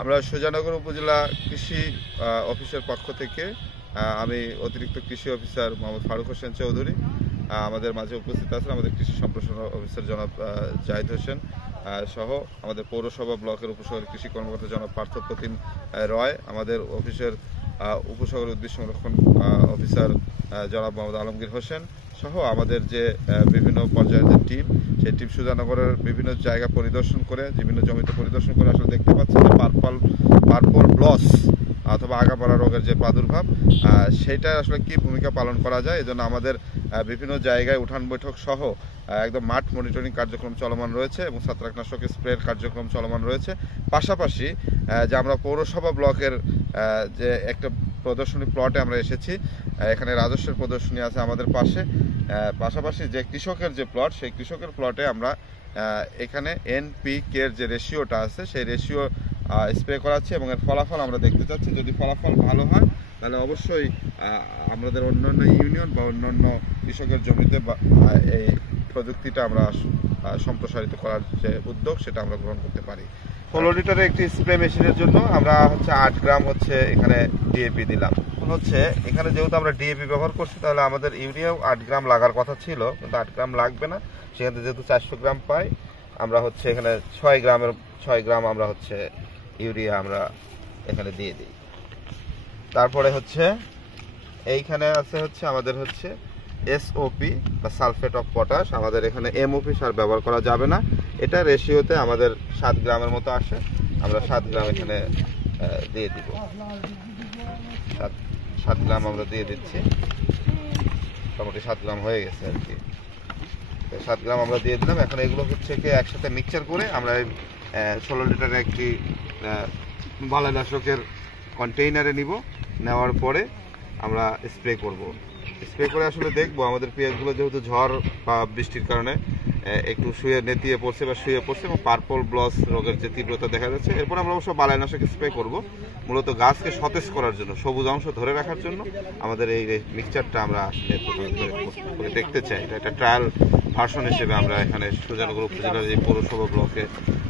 আমরা সুজানগর উপজেলা কৃষি অফিসের পক্ষ থেকে আমি অতিরিক্ত কৃষি অফিসার মোহাম্মদ ফারুক হোসেন চৌধুরী আমাদের মাঝে উপস্থিত আছেন। আমাদের কৃষি সম্প্রসারণ অফিসার জনাব জাহিদ হোসেন সহ আমাদের পৌরসভা ব্লকের উপশহর কৃষি কর্মকর্তা জনাব পার্থপ্রতিম রয়, আমাদের অফিসের উপশহর উদ্ভিদ সংরক্ষণ অফিসার জনাব মোহাম্মদ আলমগীর হোসেন সহ আমাদের যে বিভিন্ন পর্যায়ের যে টিম, সেই টিম সুজানগরের বিভিন্ন জায়গা পরিদর্শন করে, বিভিন্ন জমিতে পরিদর্শন করে আসলে দেখতে পাচ্ছেন যে পার্পল ব্লস অথবা আগাপাড়া রোগের যে প্রাদুর্ভাব, সেইটা আসলে কি ভূমিকা পালন করা যায়। এজন্য আমাদের বিভিন্ন জায়গায় উঠান বৈঠক সহ একদম মাঠ মনিটরিং কার্যক্রম চলমান রয়েছে এবং ছত্রাকনাশক স্প্রের কার্যক্রম চলমান রয়েছে। পাশাপাশি যে আমরা পৌরসভা ব্লকের যে একটা প্রদর্শনী প্লটে আমরা এসেছি, এখানে রাজস্বের প্রদর্শনী আছে আমাদের পাশাপাশি যে কৃষকের যে প্লট, সেই কৃষকের প্লটে আমরা এখানে NPK এর যে রেশিওটা আছে সেই রেশিও স্প্রে করাচ্ছি এবং এর ফলাফল আমরা দেখতে চাচ্ছি। যদি ফলাফল ভালো হয় তাহলে অবশ্যই আমাদের অন্যান্য ইউনিয়ন বা অন্যান্য কৃষকের জমিতে এই প্রযুক্তিটা আমরা সম্প্রসারিত করার যে উদ্যোগ সেটা আমরা গ্রহণ করতে পারি। 16 লিটারের একটি স্প্রে মেশিনের জন্য আমরা 8 গ্রাম এখানে ডিএপি দিলাম। এখানে যেহেতু আমরা ডিএপি ব্যবহার করছি তাহলে আমাদের ইউরিয়াও 8 গ্রাম লাগার কথা ছিল, কিন্তু 8 গ্রাম লাগবে না। সেখানে যেহেতু 400 গ্রাম পাই, আমরা এখানে 6 গ্রাম আমরা ইউরিয়া আমরা এখানে দিয়ে দিই। তারপরে এইখানে আছে আমাদের এসওপি বা সালফেট অফ পটাশ। আমাদের এখানে এমওপি সার ব্যবহার করা যাবে না। এটা রেশিওতে আমাদের 7 গ্রামের মতো আসে, আমরা 7 গ্রাম এখানে দিয়ে দিব। 7 গ্রাম আমরা দিয়ে দিচ্ছি, মোটামুটি 7 গ্রাম হয়ে গেছে আর কি। 7 গ্রাম আমরা দিয়ে দিলাম। এখন এগুলো একসাথে মিক্সচার করে আমরা 16 লিটারের একটি বালাইনাশকের কন্টেইনারে নিব। নেওয়ার পরে আমরা স্প্রে করব। স্প্রে করে আসলে দেখবো আমাদের পেঁয়াজগুলো যেহেতু ঝড় বা বৃষ্টির কারণে একটু নেতিয়ে পড়ছে বা শুয়ে পড়ছে এবং পার্পল ব্লস রোগের যে তীব্রতা দেখা যাচ্ছে। এরপর আমরা অবশ্য বালাইনাশক স্প্রে করব, মূলত গাছকে সতেজ করার জন্য, সবুজ অংশ ধরে রাখার জন্য আমাদের এই মিক্সচারটা আমরা আসলে দেখতে চাই। এটা একটা ট্রায়াল ভার্সন হিসেবে আমরা এখানে সুজানগর উপজেলার এই পৌরসভা ব্লকে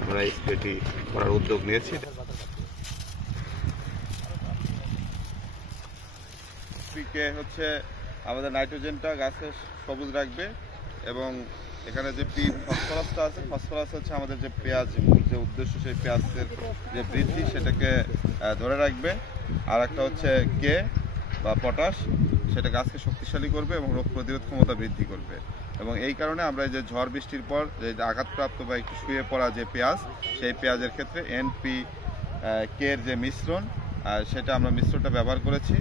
আমরা স্প্রেটি করার উদ্যোগ নিয়েছি। আমাদের নাইট্রোজেনটা গাছে সবুজ রাখবে এবং এখানে যে ফসফরাসটা আছে, ফসফরাস আমাদের যে পেঁয়াজ মূল যে উদ্দেশ্য, সেই পেঁয়াজের যে বৃদ্ধি সেটাকে ধরে রাখবে। আর একটা কে বা পটাশ, সেটা গাছকে শক্তিশালী করবে এবং রোগ প্রতিরোধ ক্ষমতা বৃদ্ধি করবে। এবং এই কারণে আমরা যে ঝড় বৃষ্টির পর যে আঘাতপ্রাপ্ত বা একটু শুয়ে পড়া যে পেঁয়াজ, সেই পেঁয়াজের ক্ষেত্রে NPK এর যে মিশ্রণ, সেটা আমরা মিশ্রণটা ব্যবহার করেছি।